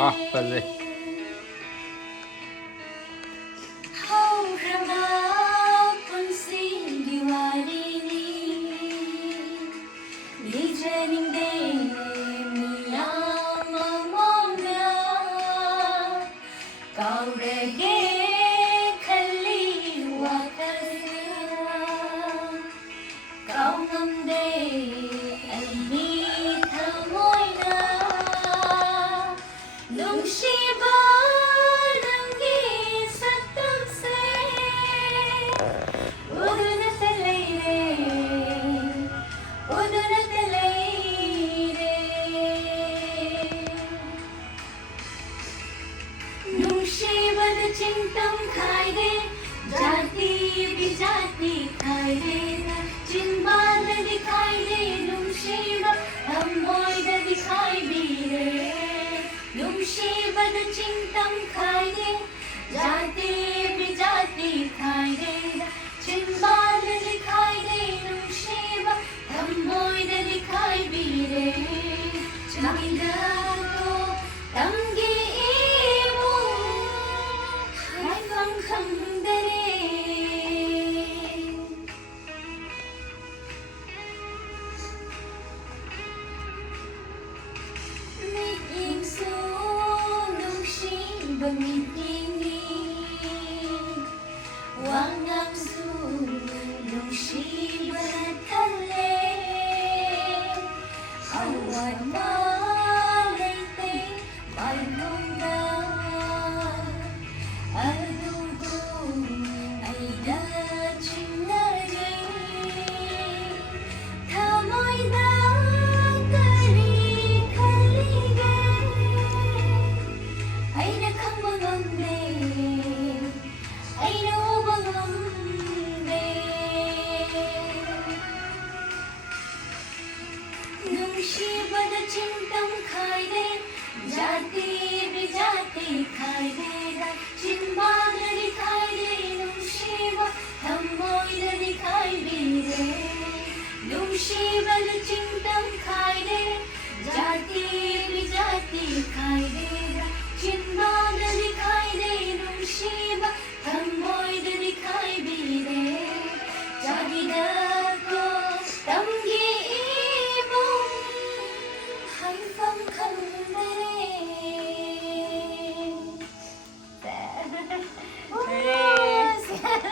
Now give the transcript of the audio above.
वाह फजे Haurama punsing diwarini Lijaning de miyama monga Kaurage khalli wakasya Kaungamde almi thamoina Nungsiba nangi satam se Udunatalaire Nungsiba da chintam khaide Jati bijati khaide Chinbad dikhai de Nungsiba Hammoy da dikhai bire Nungsiba da chintam khaide Jati bijati khaide Chinbad dikhai de Nungsiba Hammoy da dikhai bire Chamida to tamgi imo Hai phang kham dare Miting so nungsiba mitingi Wangam su nungsiba tale Awar malaite barnonga Adugo aida chinare Thamoy da kari khalige Aina khambangamde Aina ubangamde Nungsiba da chintam khaide Jati bijati khaide Chinbad dikhai de Nungsiba Hammoy da dikhai bire Nungsiba da chintam khaide Jati bijati khaide